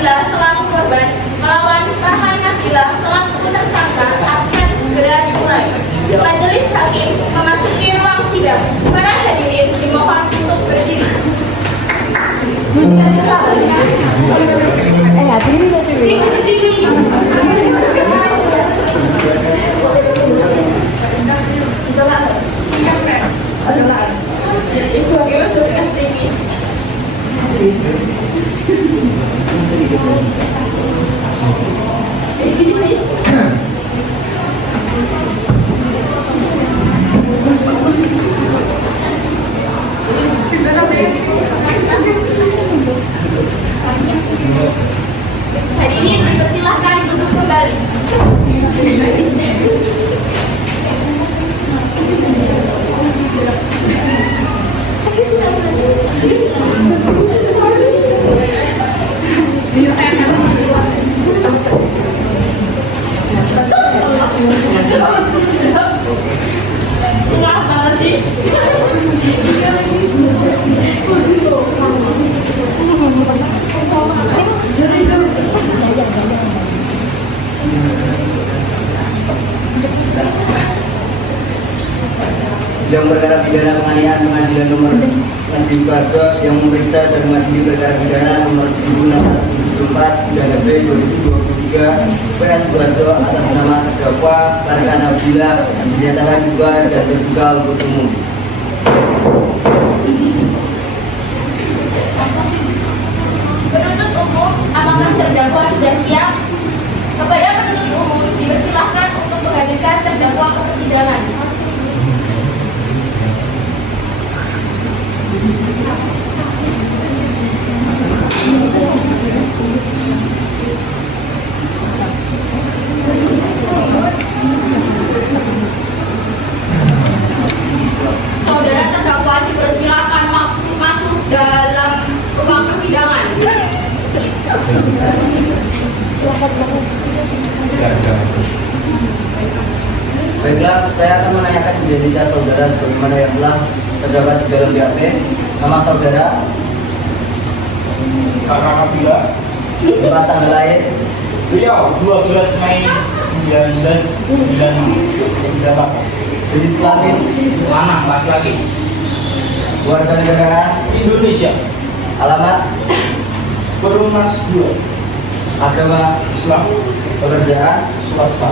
Nabila selaku korban melawan Farhan Nabila selaku tersangka akan segera dimulai. Majelis hakim memasuki ruang sidang. Para hadirin dimohon untuk berdiri. Hadirin dipersilahkan duduk kembali. Maaf banget sih. Sidang perkara pidana penganiayaan pengadilan nomor Sidoarjo yang memeriksa dan mengadili perkara pidana nomor 1674 pidana B 2023 PN Sidoarjo atas nama terdakwa Farhan Nabila dinyatakan juga dan terbuka untuk umum. Penuntut umum, apakah terdakwa sudah siap? Kepada penuntut umum dipersilahkan untuk menghadirkan terdakwa ke persidangan. Saudara terdakwa dipersilakan masuk dalam ruang persidangan. Baiklah, saya akan menanyakan identitas saudara sebagaimana yang telah terdapat di dalam BAP. Nama saudara, Farhan Nabila, tempat tanggal lahir, Riau 12 Mei 1998, jenis kelamin, lanang laki-laki, warga negaraan, Indonesia, alamat, Perumnas 2, agama, Islam, pekerjaan. swasta.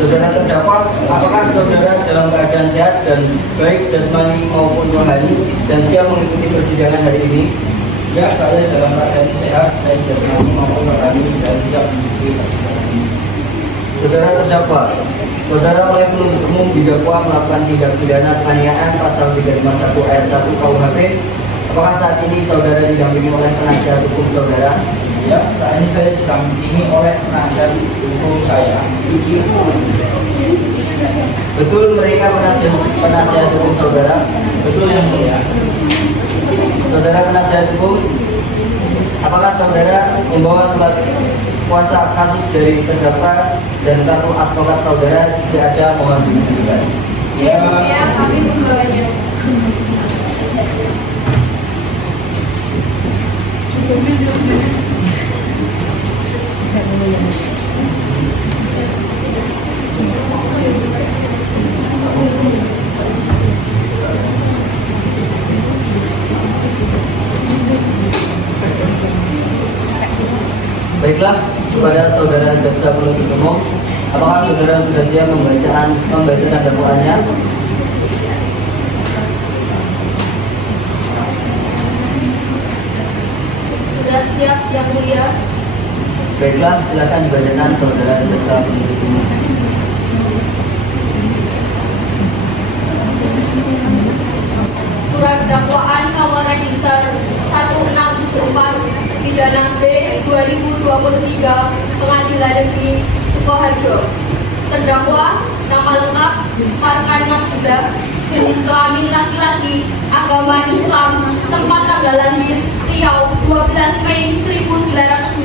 Saudara terdakwa, apakah saudara dalam keadaan sehat dan baik jasmani maupun rohani dan siap mengikuti persidangan hari ini? Ya, saya dalam keadaan sehat, baik jasmani maupun rohani dan siap mengikuti persidangan ini. Saudara terdakwa, saudara oleh penuntut umum didakwa melakukan tindak pidana penganiayaan pasal 351 ayat 1 KUHP. Apakah saat ini saudara didampingi oleh penasihat hukum saudara? Ya, saat ini saya didampingi oleh penasihat hukum saya, Siti. Betul mereka penasihat hukum saudara? Betul yang mulia. Saudara penasihat hukum, apakah saudara membawa surat kuasa kasus dari terdakwa dan kartu advokat saudara? Jika ada, mohon ditunjukkan. Ya, Kami membawanya. Baiklah, kepada saudara jaksa penuntut umum, apakah saudara sudah siap membacakan dakwaannya? Sudah siap yang mulia. Baiklah, silakan dibacakan saudara jaksa penuntut umum. Surat dakwaan nomor register 1674 pidana B 2023 Pengadilan Negeri Sukoharjo. Terdakwa nama lengkap Farhan Nabila, jenis kelamin laki-laki, agama Islam, tempat tanggal lahir Riau 12 Mei 1998,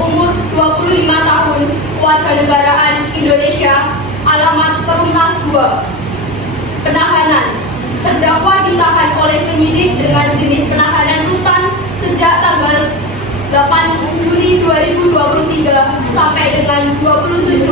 umur 25 tahun, warga negaraan Indonesia, alamat Perumnas 2. Penahanan. Terdakwa ditahan oleh penyidik dengan jenis penahanan rutan sejak tanggal 8 Juni 2023 sampai dengan 27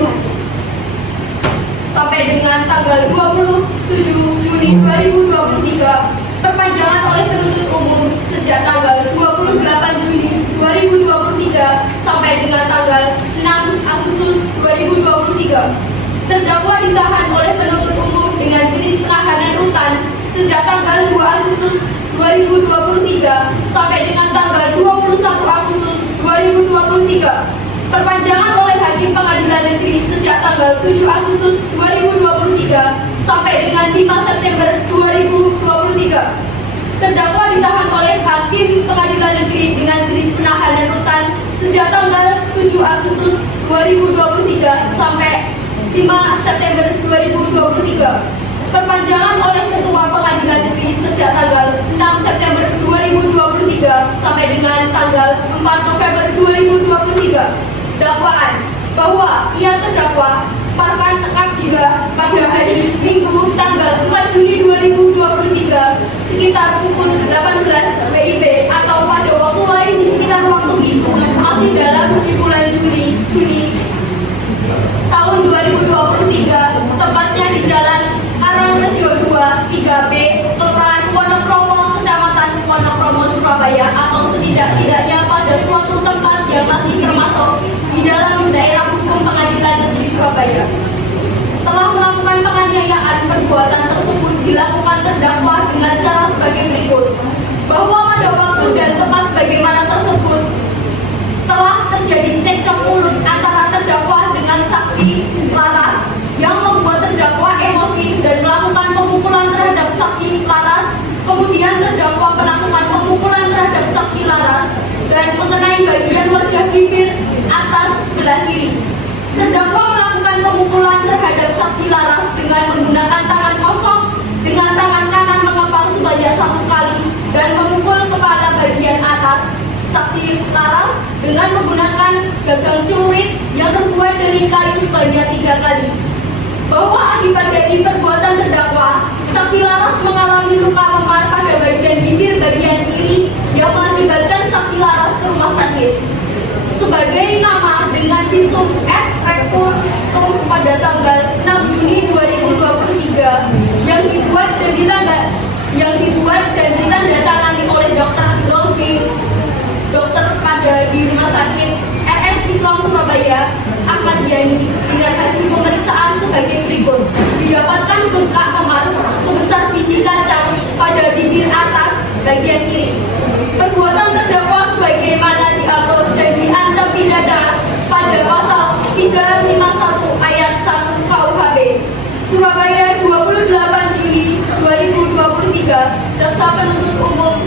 Juni 2023, perpanjangan oleh penuntut umum sejak tanggal 28 Juni 2023 sampai dengan tanggal 6 Agustus 2023. Terdakwa ditahan oleh penuntut umum dengan jenis penahanan rutan sejak tanggal 2 Agustus 2023 sampai dengan tanggal 21 Agustus 2023. Perpanjangan oleh Hakim Pengadilan Negeri sejak tanggal 7 Agustus 2023 sampai dengan 5 September 2023. Terdakwa ditahan oleh Hakim Pengadilan Negeri dengan jenis penahanan rutan sejak tanggal 7 Agustus 2023 sampai 5 September 2023. Perpanjangan oleh Ketua Pengadilan Negeri sejak tanggal 6 September 2023 sampai dengan tanggal 4 November 2023. Dakwaan bahwa ia terdakwa Parvan Abdillah pada hari Minggu tanggal 4 Juli 2023 sekitar pukul 18 WIB atau pada waktu lain di sekitar waktu itu masih dalam bulan Juni tahun 2023, tepatnya di Jalan Arangrejo 2 3B, Kelurahan Wonokromo, Kecamatan Wonokromo, Surabaya, atau setidak-tidaknya pada suatu tempat yang masih termasuk di dalam daerah hukum Pengadilan Negeri Surabaya. Telah melakukan penganiayaan, perbuatan tersebut dilakukan terdakwa dengan cara sebagai berikut, bahwa pada waktu dan tempat sebagaimana tersebut telah terjadi cekcok mulut antara terdakwa dengan saksi Laras yang membuat terdakwa emosi dan melakukan pemukulan terhadap saksi Laras. Kemudian terdakwa melakukan pemukulan terhadap saksi Laras dan mengenai bagian wajah bibir atas sebelah kiri. Terdakwa melakukan pemukulan terhadap saksi Laras dengan menggunakan tangan kosong dengan tangan kanan mengepal sebanyak 1 kali dan memukul kepala bagian atas saksi Laras dengan menggunakan gagang celurit yang terbuat dari kayu sebanyak 3 kali. Bahwa akibat dari perbuatan terdakwa, saksi Laras mengalami luka memar pada bagian bibir bagian kiri yang mengakibatkan saksi Laras ke rumah sakit. Sebagai nama dengan visum et repertum pada tanggal 6 Juni 2023 yang dibuat dan ditandatangani oleh Dr. Dolphy, dokter pada di Rumah Sakit RS Islam Surabaya, Ahmad Yani, dengan hasil pemeriksaan sebagai berikut. Didapatkan luka memar sebesar biji kacang pada bibir atas bagian kiri. Perbuatan terdakwa sebagaimana diatur dan diancam pidana pada pasal 351 ayat 1 KUHP. Surabaya 28 Juli 2023. Jaksa penuntut umum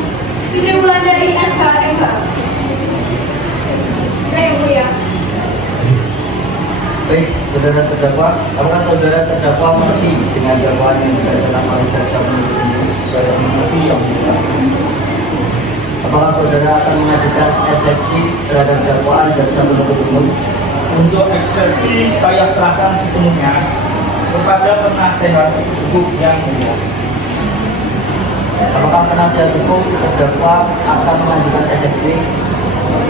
Fitri Wulandari SHMH. Yang mulia. Baik, saudara terdakwa, apakah saudara terdakwa mengerti dengan dakwaan yang dibacakan oleh jaksa penuntut umum? Saya mengerti yang mulia. Apakah saudara akan mengajukan eksepsi terhadap dakwaan jaksa penuntut umum? Untuk eksepsi saya serahkan sepenuhnya kepada penasehat hukum yang mulia. Apakah penasihat hukum terdakwa akan mengajukan eksepsi?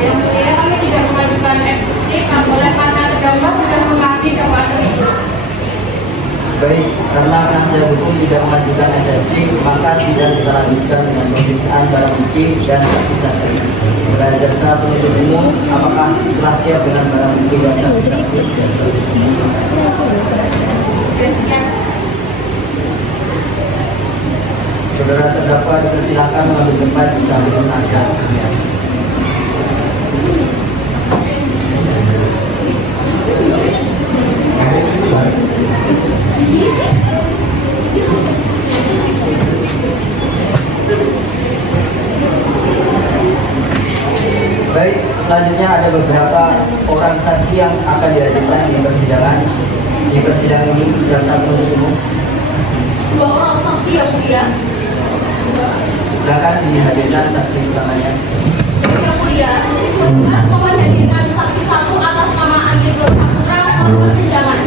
Yang mulia, kami tidak mengajukan eksepsi oleh karena terdakwa sudah mengakui dakwaan tersebut. Baik, karena penasihat hukum tidak mengajukan eksepsi, maka sidang kita lanjutkan dengan pemeriksaan barang bukti dan saksi-saksi. Kepada jaksa penuntut umum, apakah telah siap dengan barang bukti dan saksi-saksi? Saudara terdakwa dipersilakan mengambil tempat di samping penasihat. Baik, selanjutnya ada beberapa orang saksi yang akan dihadirkan di persidangan. Di persidangan ini jaksa penuntut umum. 2 orang saksi yang mulia. Silakan dihadirkan saksi utamanya. Yang mulia, petugas menghadirkan saksi 1 atas nama Amir Nur Saputra ke persidangan.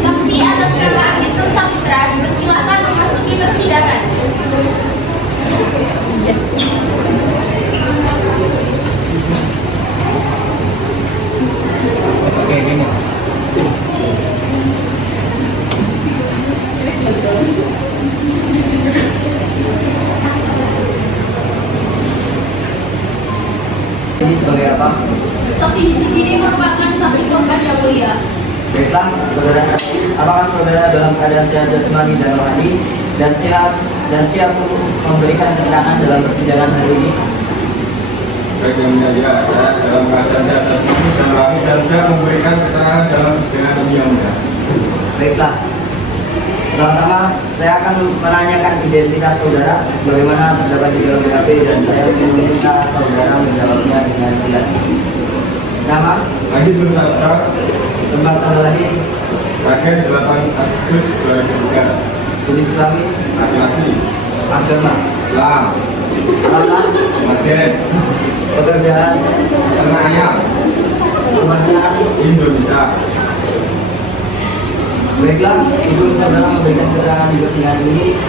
Saksi atas nama Amir Nur Saputra dipersilakan memasuki persidangan. Ini sebagai apa? Saksi di sini merupakan saksi korban yang mulia. Baiklah, saudara saksi, apakah saudara dalam keadaan sehat jasmani dan rohani dan siap untuk memberikan keterangan dalam persidangan hari ini? Baik yang mulia, saya dalam keadaan sehat jasmani dan rohani dan siap memberikan keterangan dalam persidangan ini yang mulia. Baiklah. Pertama, saya akan menanyakan identitas saudara sebagaimana terdapat di dalam BAP dan saya meminta saudara menjawabnya dengan jelas. Nama, Lagi bersama tempat tanggal lahir, terakhir 8 Agustus 2003. jenis kelamin, Laki-laki, agama, Islam, alamat, Madrid, pekerjaan, Tanah Ayam, kebangsaan. Indonesia. Baiklah, sebelum saudara memberikan keterangan di persidangan ini,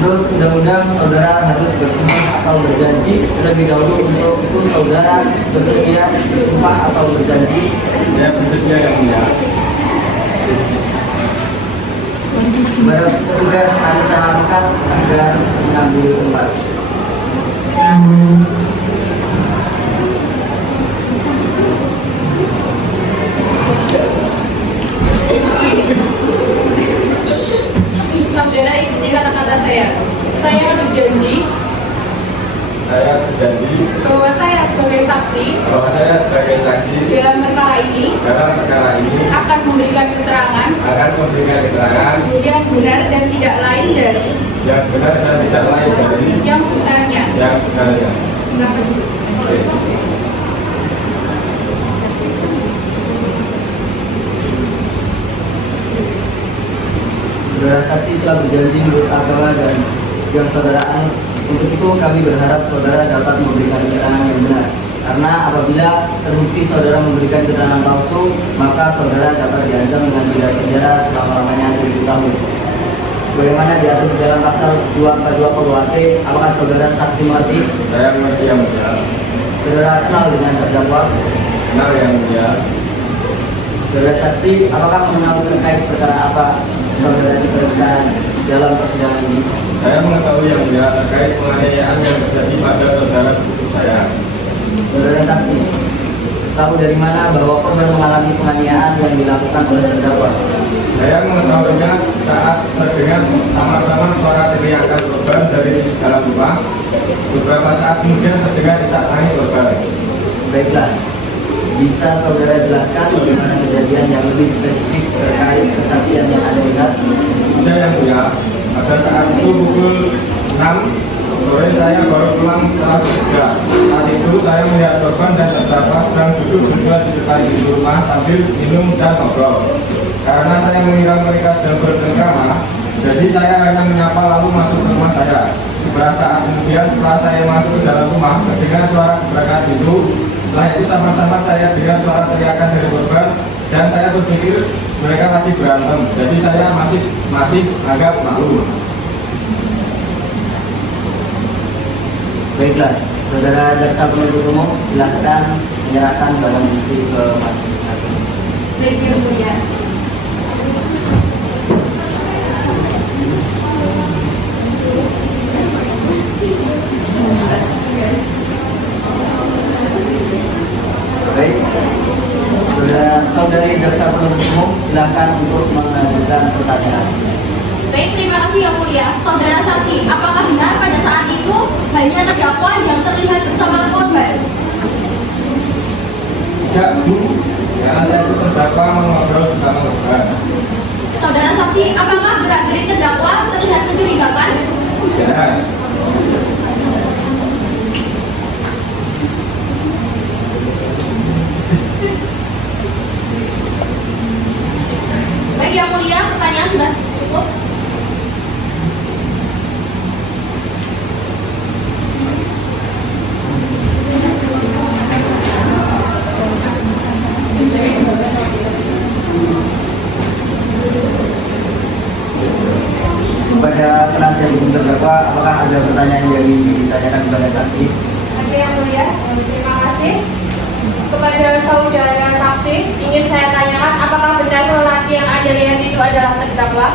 menurut undang-undang saudara harus bersumpah atau berjanji terlebih dahulu. Untuk itu saudara bersedia bersumpah atau berjanji? Saya bersedia yang mulia. Kepada petugas harus saya angkat agar mengambil tempat. Saudara ikuti kata-kata saya. Saya berjanji Saya berjanji bahwa saya sebagai saksi bahwa saya sebagai saksi dalam perkara ini dalam perkara ini akan memberikan keterangan akan memberikan keterangan yang benar dan tidak lain dari yang benar dan tidak lain dari yang sebenarnya. yang sebenarnya. Silakan. Oke. Saudara saksi telah berjanji menurut agama dan yang saudara anut. Untuk itu kami berharap saudara dapat memberikan keterangan yang benar. Karena apabila terbukti saudara memberikan keterangan palsu, maka saudara dapat diancam dengan pidana penjara selama-lamanya 7 tahun. Sebagaimana diatur di dalam pasal 242 KUHP, apakah saudara saksi mengerti? Saya mengerti yang mulia. Saudara kenal dengan terdakwa? Benar yang mulia. Saudara saksi, apakah mengenal terkait perkara apa saudara diperiksa dalam persidangan ini? Saya mengetahui yang mulia terkait penganiayaan yang terjadi pada saudara sepupu saya. Saudara saksi, tahu dari mana bahwa korban mengalami penganiayaan yang dilakukan oleh terdakwa? Saya mengetahuinya saat terdengar sama-sama suara teriakan korban dari dalam rumah. Beberapa saat kemudian terdengar isak tangis korban. Baiklah, bisa saudara jelaskan bagaimana kejadian yang lebih spesifik terkait kesaksian yang Anda lihat? Saya yang mulia, pada saat itu pukul 6 sore saya baru pulang setelah bekerja. Saat itu saya melihat korban dan terdakwa sedang duduk berdua di depan pintu rumah sambil minum dan ngobrol. Karena saya mengira mereka sedang bercengkrama, jadi saya hanya menyapa lalu masuk ke rumah saya. Beberapa saat kemudian setelah saya masuk ke dalam rumah, terdengar suara gebrakan pintu. Setelah itu sama-sama saya dengar suara teriakan dari korban dan saya berpikir mereka lagi berantem. Jadi saya masih agak malu. Baiklah, saudara jaksa penuntut umum silakan menyerahkan barang bukti ke majelis hakim. Baik yang mulia. Baik, saudari jaksa penuntut umum silakan untuk mengajukan pertanyaan. Baik, terima kasih yang mulia. Saudara saksi, apakah benar pada saat itu hanya terdakwa yang terlihat bersama korban? Tidak, Bu. Karena saya itu terdakwa mengobrol bersama korban. Saudara saksi, apakah gerak-gerik terdakwa terlihat mencurigakan? Tidak. Baik yang mulia, pertanyaan sudah cukup. Kepada penasihat hukum terdakwa, apakah ada pertanyaan yang ingin ditanyakan kepada saksi? Ada yang mulia, terima kasih. Kepada saudara saksi, ingin saya tanyakan apakah benar lelaki yang Anda lihat itu adalah terdakwa?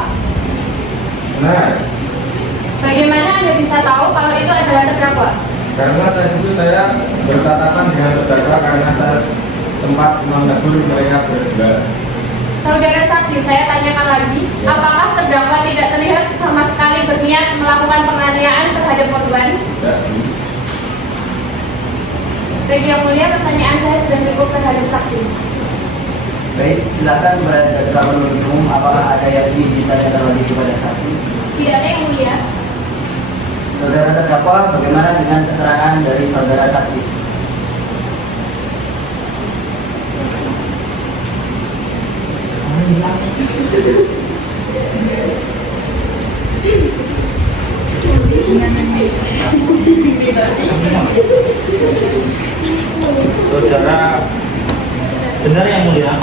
Benar. Bagaimana Anda bisa tahu kalau itu adalah terdakwa? Karena saat itu saya bertatapan dengan terdakwa karena saya sempat menegur mereka berdua. Saudara saksi, saya tanyakan lagi, apakah terdakwa tidak terlihat sama sekali berniat melakukan penganiayaan terhadap korban? Tidak. Bagi yang mulia, pertanyaan saya sudah cukup terhadap saksi. Baik, silakan kepada jaksa penuntut umum, apakah ada yang ingin ditanyakan lagi kepada saksi? Tidak ada yang mulia. Saudara terdakwa, bagaimana dengan keterangan dari saudara saksi? Saudara benar yang mulia.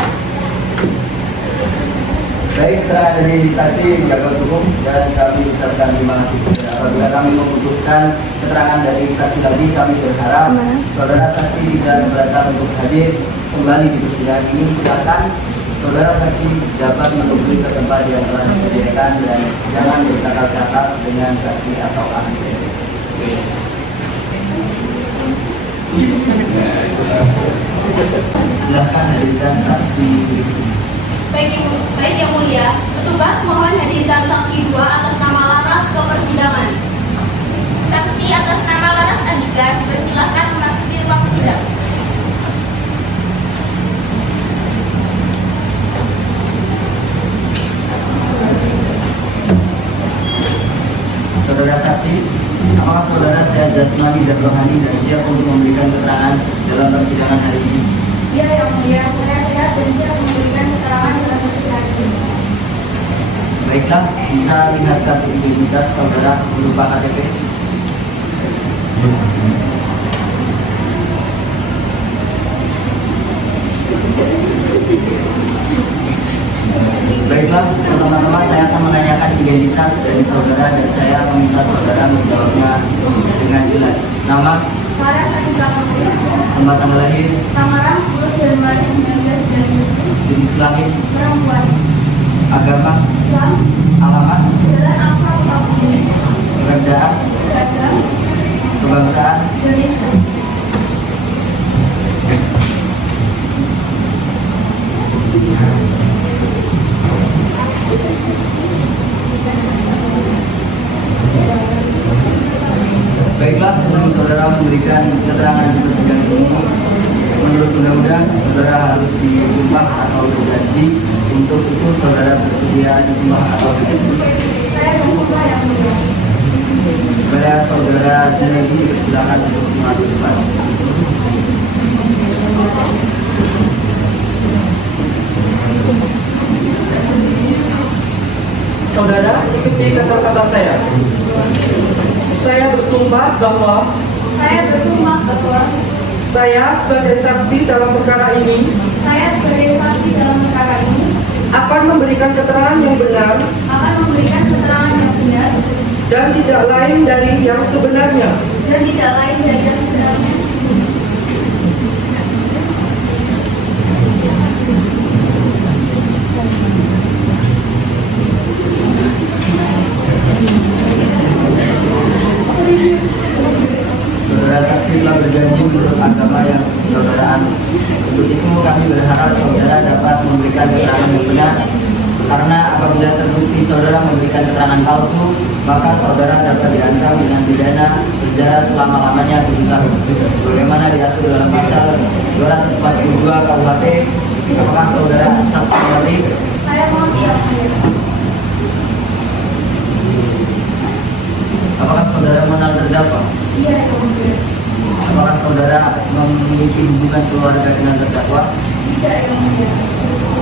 Baik, keterangan dari saksi menjaga hukum dan kami ucapkan terima kasih. Apabila kami membutuhkan keterangan dari saksi lagi, kami berharap saudara saksi tidak keberatan untuk hadir kembali di persidangan ini. Silakan saudara saksi dapat menuju ke tempat yang telah disediakan dan jangan bercakap-cakap dengan saksi atau ahli. Silakan hadirkan saksi. Baik yang mulia, petugas mohon hadirkan saksi 2 atas nama Laras ke persidangan. Saksi atas nama Laras Andika dipersilakan memasuki ruang sidang. Saudara saksi, apakah saudara sehat jasmani dan rohani dan siap untuk memberikan keterangan dalam persidangan hari ini? Iya yang mulia, saya sehat dan siap memberikan keterangan dalam persidangan ini. Baiklah, bisa lihat kartu identitas saudara berupa KTP. Baiklah, pertama-tama saya akan menanyakan identitas dari saudara dan saya akan minta saudara menjawabnya dengan jelas. Nama, Laras Andika Putri, tempat tanggal lahir, Tangerang 10 Januari 1997, jenis kelamin, perempuan, agama, Islam, alamat, Jalan Aksa Sukabumi, pekerjaan, Pedagang, kebangsaan, Indonesia. Baiklah, sebelum saudara memberikan keterangan di persidangan ini, menurut undang-undang saudara harus disumpah atau berjanji. Untuk itu saudara bersedia disumpah atau berjanji? Saya bersumpah yang mulia. Kepada saudara Junaidi dipersilakan untuk maju depan. Saudara, ikuti kata-kata saya. Saya bersumpah bahwa Saya bersumpah bahwa saya sebagai saksi dalam perkara ini saya sebagai saksi dalam perkara ini akan memberikan keterangan yang benar akan memberikan keterangan yang benar dan tidak lain dari yang sebenarnya. dan tidak lain dari yang sebenarnya. Saudara saksi telah berjanji menurut agama yang saudara anut. Untuk itu kami berharap saudara dapat memberikan keterangan yang benar. Karena apabila terbukti saudara memberikan keterangan palsu, maka saudara dapat diancam dengan pidana penjara selama-lamanya 7 tahun. Sebagaimana diatur dalam pasal 242 KUHP. Apakah saudara saksi kembali? Saya mohon yang mulia. Apakah saudara mengenal terdakwa? Iya yang mulia. Apakah saudara memiliki hubungan keluarga dengan terdakwa? Tidak yang mulia.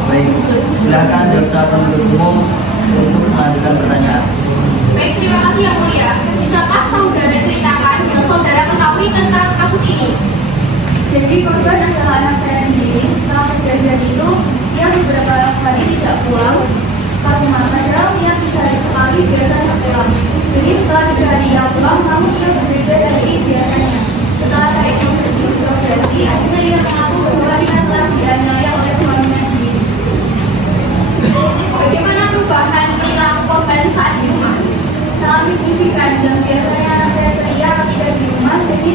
Baik, silakan jaksa penuntut umum untuk mengajukan pertanyaan. Baik, terima kasih yang mulia. Bisakah saudara ceritakan yang saudara ketahui tentang kasus ini? Jadi korban adalah anak saya sendiri. Setelah kejadian itu, dia beberapa hari tidak pulang ke rumah. Padahal dia 3 hari sekali biasanya pulang. Jadi setelah 3 hari dia pulang, namun dia berbeda dari biasanya. Setelah saya interogasi, akhirnya dia mengaku bahwa dia telah dianiaya oleh suaminya sendiri. Bagaimana perubahan perilaku korban saat di rumah? Sangat signifikan dan biasanya saya ceria tidak di rumah, jadi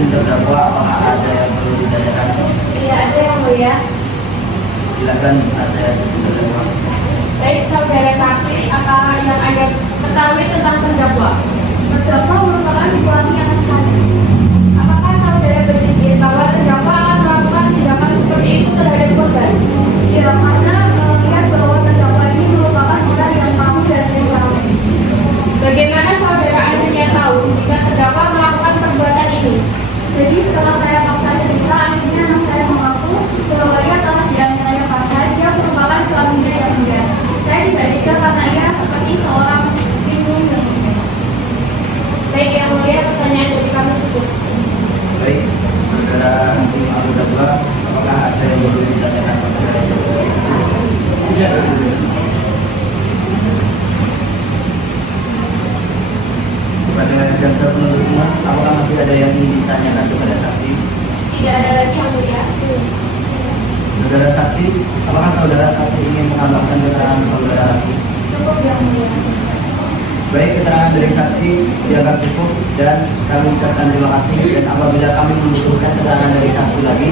izin terdakwa, apakah ada yang perlu ditanyakan? Tidak ada yang mulia. Silakan saya terdakwa. Baik, saudara saksi, apakah yang Anda ketahui tentang terdakwa? Terdakwa merupakan suami anak saya. Apakah saudara berpikir bahwa terdakwa akan melakukan tindakan seperti itu terhadap korban? Ya, karena melihat bahwa terdakwa ini merupakan orang yang tahu dan tahu. Bagaimana saudara akhirnya tahu jika terdakwa melakukan perbuatan ini? Jadi setelah saya paksa cerita, akhirnya anak saya mengaku bahwa ia telah dianiaya paksa. Dia merupakan suaminya yang muda. Saya tidak tega karena ia seperti seorang ibu yang muda. Baik, yang mulia, pertanyaan dari kami cukup. Baik, saudara hakim anggota 2, apakah ada yang perlu ditanyakan kepada saksi? Tidak. Kepada jaksa penuntut umum, apakah masih ada yang ingin ditanyakan kepada saksi? Tidak ada lagi yang mulia. Saudara saksi, apakah saudara saksi ingin menambahkan keterangan saudara hakim? Cukup yang mulia. Baik, keterangan dari saksi dianggap cukup dan kami ucapkan terima kasih. Dan apabila kami membutuhkan keterangan dari saksi lagi,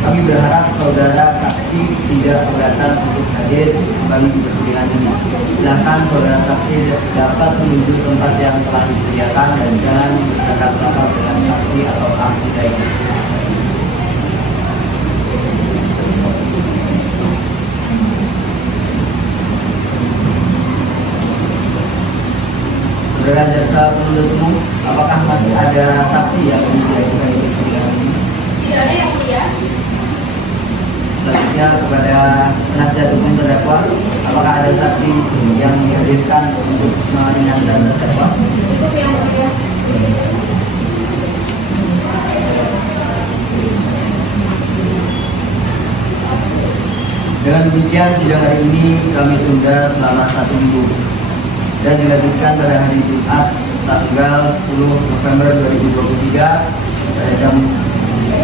kami berharap saudara saksi tidak keberatan untuk hadir kembali di persidangan ini. Silakan saudara saksi dapat menuju tempat yang telah disediakan dan jangan bercakap-cakap dengan saksi atau ahli lainnya. Saudara jaksa penuntut umum, apakah masih ada saksi yang ingin diajukan di persidangan ini? Tidak ada yang mulia. Selanjutnya kepada penasihat hukum terdakwa, apakah ada saksi yang dihadirkan untuk meringankan terdakwa? Cukup yang mulia. Dengan demikian sidang hari ini kami tunda selama 1 minggu dan dilanjutkan pada hari Jumat tanggal 10 November 2023 pada jam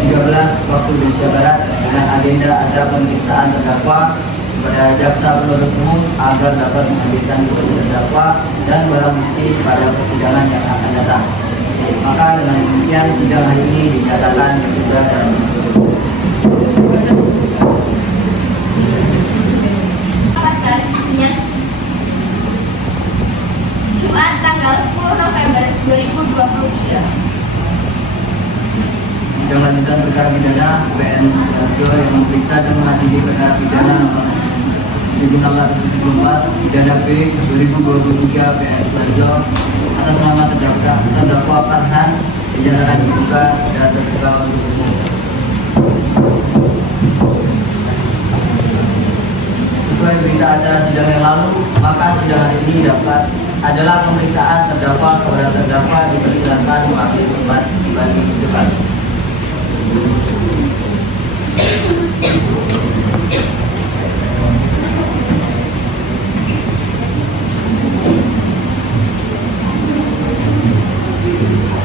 13 waktu Indonesia Barat dengan agenda acara pemeriksaan terdakwa kepada jaksa penuntut umum agar dapat menghadirkan keterangan terdakwa dan barang bukti pada persidangan yang akan datang. Maka dengan demikian sidang hari ini dinyatakan ditunda dan ditutup. Jumat tanggal 10 November 2023. Sidang lanjutan perkara pidana PN Sudarjo yang memeriksa dan mengadili perkara pidana nomor 1674 pidana B 2023 PN Sudarjo atas nama terdakwa Farhan dinyatakan dibuka dan terbuka untuk umum. Sesuai berita acara sidang yang lalu, maka sidang hari ini adalah pemeriksaan terdakwa kepada terdakwa dipersilakan mengambil tempat di bagian depan.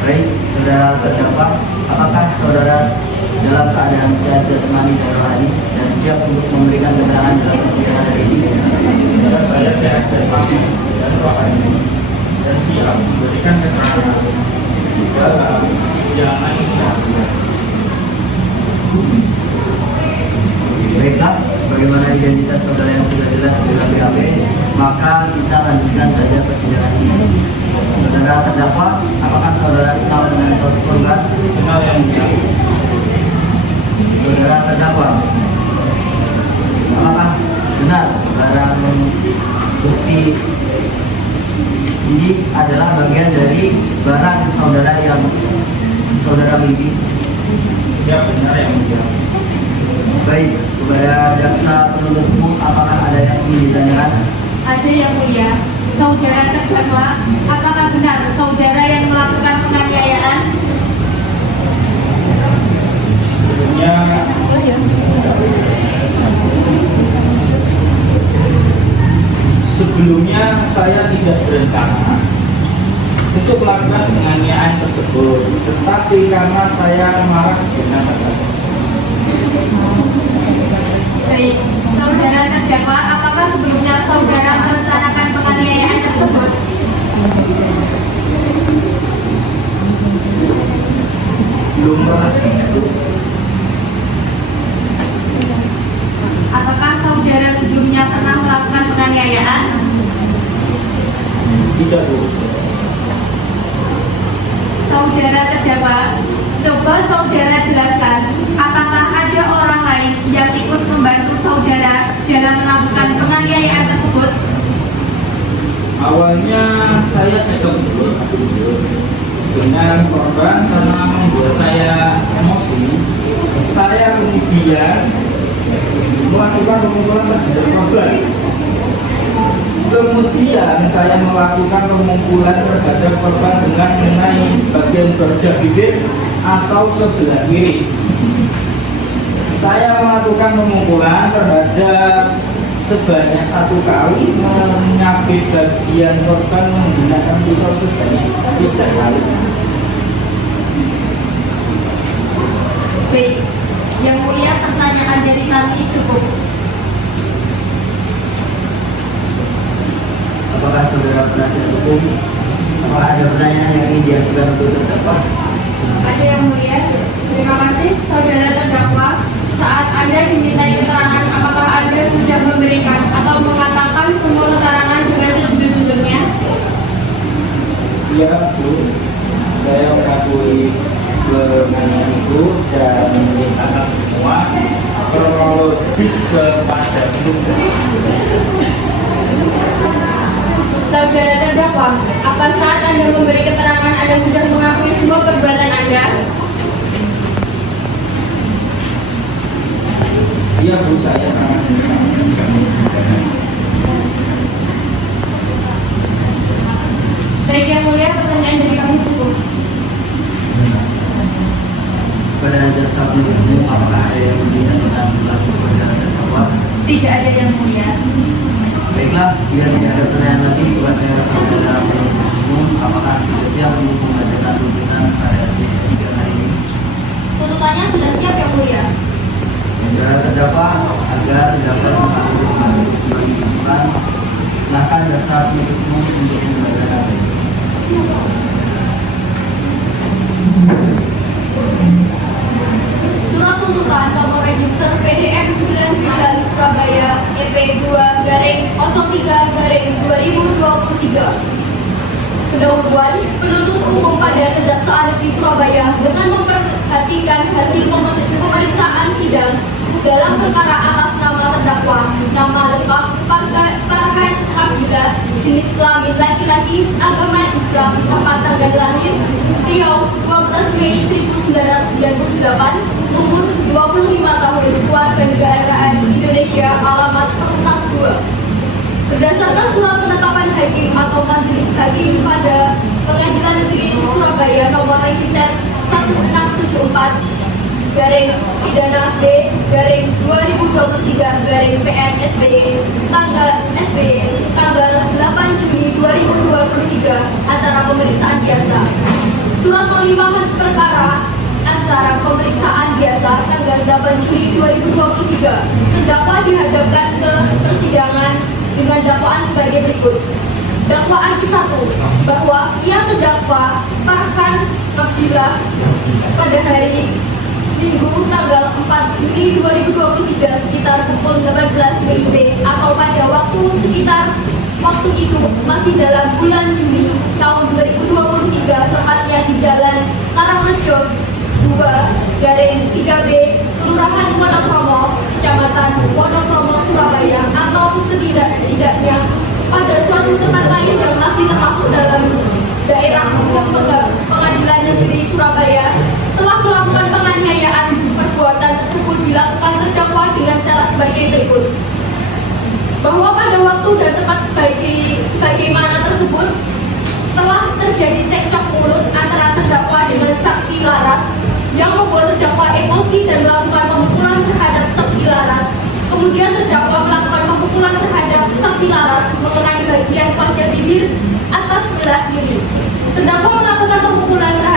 Baik, saudara terdakwa, apakah saudara dalam keadaan sehat jasmani dan rohani dan siap untuk memberikan keterangan dalam persidangan hari ini? Saya sehat jasmani dan rohani dan siap memberikan keterangan dalam persidangan ini. Baiklah, sebagaimana identitas saudara yang sudah jelas dalam BAP, maka kita lanjutkan saja persidangan ini. Saudara terdakwa, apakah saudara kenal dengan korban? Kenal yang mulia. Saudara terdakwa, apakah benar barang bukti ini adalah bagian dari barang saudara yang saudara miliki? Ya, benar yang mulia. Baik, kepada jaksa penuntut umum, apakah ada yang ingin ditanyakan? Ada yang mulia. Saudara terdakwa, apakah benar saudara yang melakukan penganiayaan? Sebelumnya saya tidak berencana untuk melakukan penganiayaan tersebut, tetapi karena saya marah dengan terdakwa. Baik, saudara terdakwa, apakah sebelumnya saudara merencanakan penganiayaan tersebut? Belum informasi itu. Apakah saudara sebelumnya pernah melakukan penganiayaan? Tidak, Bu. Saudara terdakwa, coba saudara jelaskan apakah ada orang lain yang ikut membantu saudara dalam melakukan penganiayaan tersebut? Awalnya saya cekcok dulu dengan korban karena membuat saya emosi. Saya kemudian melakukan pemukulan terhadap korban. Kemudian saya melakukan pemukulan terhadap korban dengan mengenai bagian berjah bibir atau sebelah kiri. Saya melakukan pemukulan terhadap sebanyak 1 kali, menyabit bagian korban menggunakan pisau sebanyak 3 kali. Baik, yang mulia pertanyaan dari kami cukup. Apakah saudara penasihat hukum? Apakah ada pertanyaan yang ingin diajukan untuk terdakwa? Ada yang mulia, terima kasih saudara terdakwa. Saat Anda dimintai keterangan, apakah Anda sudah memberikan atau mengatakan semua keterangan dengan sejujur-jujurnya? Iya, Bu. Saya mengakui penganiayaan itu dan menceritakan semua kronologis kepada tugas. Saudara terdakwa, apa saat Anda memberi keterangan Anda sudah mengakui semua perbuatan Anda? Iya, Bu, saya sangat menyesal. Baik yang mulia, pertanyaan dari kami cukup. Pada jaksa penuntut umum, apakah ada yang meminta tentang berlaku kepada terdakwa? Tidak ada yang mulia. Baiklah, jika tidak ada pertanyaan lagi kepada saudara penuntut umum, apakah sudah siap untuk membacakan tuntutan pada sidang hari ini? Tuntutannya sudah siap yang mulia. Saudara terdakwa agar dapat mengambil tuntutan, silakan jaksa penuntut umum untuk membacakan. Surat tuntutan nomor register PDM 99 Surabaya EP2-03-2023. Pendahuluan penuntut umum pada Kejaksaan Negeri Surabaya dengan memperhatikan hasil pemeriksaan sidang dalam perkara atas nama terdakwa, nama lengkap Farhan Abdillah, jenis kelamin laki-laki, agama Islam, tempat tanggal lahir Riau 12 Mei 1998, umur 25 tahun, kewarganegaraan Indonesia, alamat Perumnas 2. Berdasarkan surat penetapan hakim atau majelis hakim pada Pengadilan Negeri Surabaya nomor register 1674 garing pidana B garing 2023 garing PN SBY tanggal 8 Juni 2023 acara pemeriksaan biasa. Surat pelimpahan perkara acara pemeriksaan biasa tanggal 8 Juni 2023. Terdakwa dihadapkan ke persidangan dengan dakwaan sebagai berikut. Dakwaan ke-1, bahwa ia terdakwa Farhan Abdillah pada hari Minggu tanggal 4 Juni 2023 sekitar pukul 18 WIB atau pada waktu itu masih dalam bulan Juni tahun 2023, tepatnya di Jalan Karangrejo 2 garing 3B Kelurahan Wonokromo, Kecamatan Wonokromo, Surabaya, atau setidak-tidaknya pada suatu tempat lain yang masih termasuk dalam daerah hukum Pengadilan Negeri Surabaya, telah melakukan penganiayaan. Perbuatan tersebut dilakukan terdakwa dengan cara sebagai berikut. Bahwa pada waktu dan tempat sebagaimana tersebut telah terjadi cekcok mulut antara terdakwa dengan saksi Laras yang membuat terdakwa emosi dan melakukan pemukulan terhadap saksi Laras. Kemudian terdakwa melakukan pemukulan terhadap saksi Laras mengenai bagian wajah bibir atas sebelah kiri. Terdakwa melakukan pemukulan terhadap